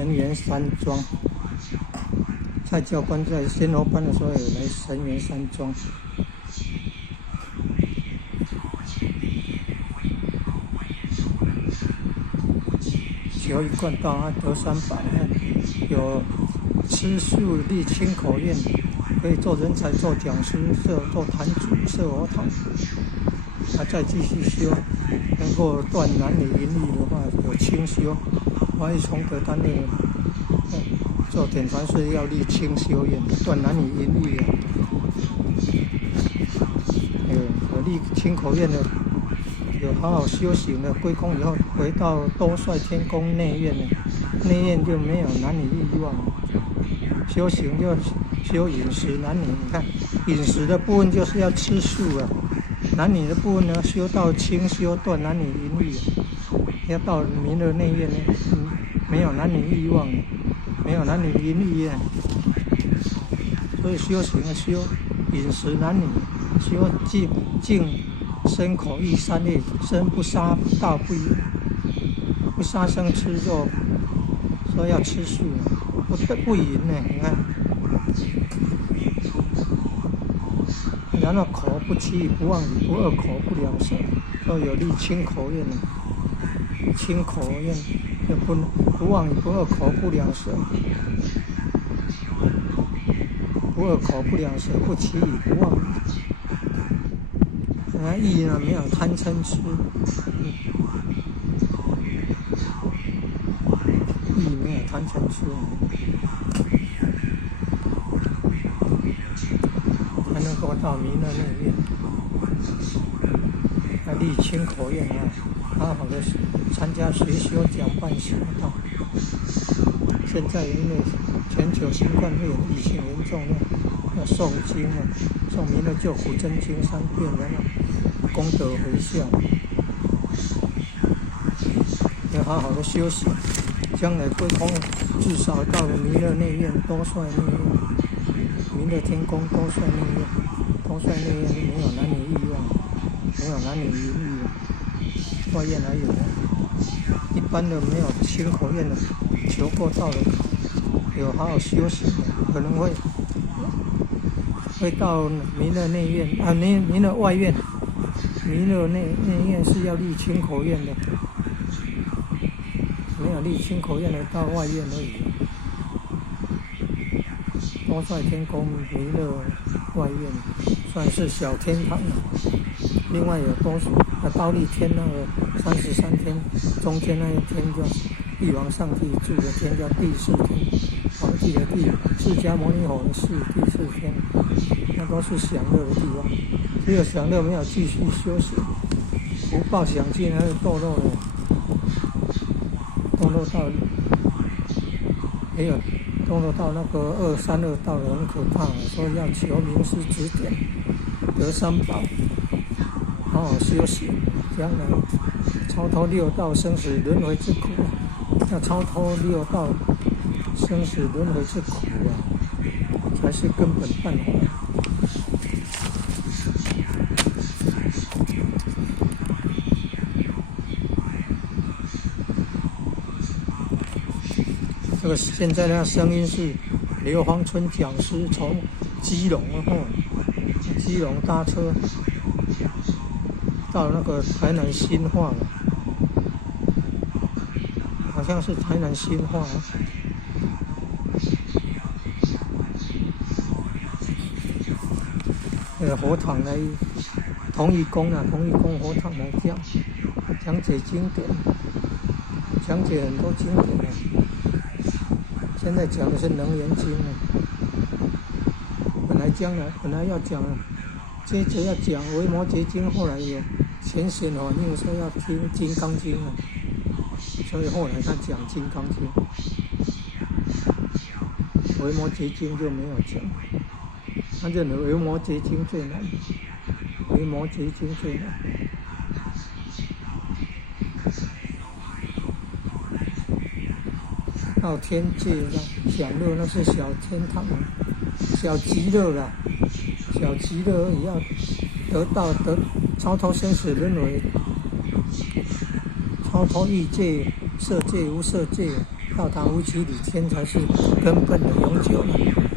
神元山庄。蔡教官在仙罗班的时候有来神元山庄。求一贯道啊，得300，有吃素立清口愿，可以做人才、做讲师、做坛主、设佛堂。再继续修，能够断男女淫欲的话，有清修。华义崇德担任做典传是要立清修愿，断男女淫欲啊。有立清口愿的。有好好修行的，归空以后回到多帅天宫内院了，内院就没有男女欲望了。修行就修饮食男女，你看饮食的部分就是要吃素啊，男女的部分呢修到清修断男女淫欲，要到弥勒内院呢，没有男女欲望，没有男女淫欲啊，所以修行要修饮食男女，修净身口意3业，身不杀，道不杀生吃肉，说要吃素，不淫呢，你看。然后口不欺语，不妄语，不恶口，不两舌，说有立清口愿的，清口愿就不妄语，不恶口，不两舌，不恶口，不两舌，不欺语，不妄语。意呢没有贪嗔痴，意没有贪嗔痴，才能够到弥勒内院。立清口愿啊，好好的参加学修讲办行道。现在因为全球新冠肺炎疫情严重了，要诵经了，诵弥勒救苦真经3遍了。功德回向，要好好的修行，将来归空，至少到了弥勒内院、多帅内院、弥勒天宫、多帅内院、多帅内院就没有男女欲望，没有男女淫欲，外院还有，一般的没有清口愿的，求过道的，有好好修行的，可能会到弥勒内院啊，弥勒外院。弥勒内院是要立清口愿的，没有立清口愿的到外院而已。多帅天宫弥勒外院算是小天堂了。另外有忉利天那个33天，中间那一天叫帝王上帝住的天叫第4天，皇帝的释迦牟尼佛的第4天，那都是享乐的地方。只有享乐没有继续修行，不报享尽还有堕落到，没有堕落到那个232道的很可怕，所以要求名师指点，得3宝，好好修行，将来超脱6道生死轮回之苦啊！要超脱6道生死轮回之苦啊，才是根本办法。这个现在的声音是刘芳春讲师从基隆搭车到那个台南新化了，好像是台南新化。佛堂来同义宫佛堂来讲解经典，讲解很多经典的。现在讲的是《楞严经》了，本来要讲，接着要讲《维摩诘经》，后来有前贤法印说要听《金刚经》了，所以后来他讲《金刚经》，《维摩诘经》就没有讲。他认为《维摩诘经》最难，《维摩诘经》最难。到天界了，享乐那是小天堂，小极乐啦，小极乐也要得超脱生死轮回，超脱欲界、色界、无色界，到达夫妻里间才是根本的永久了。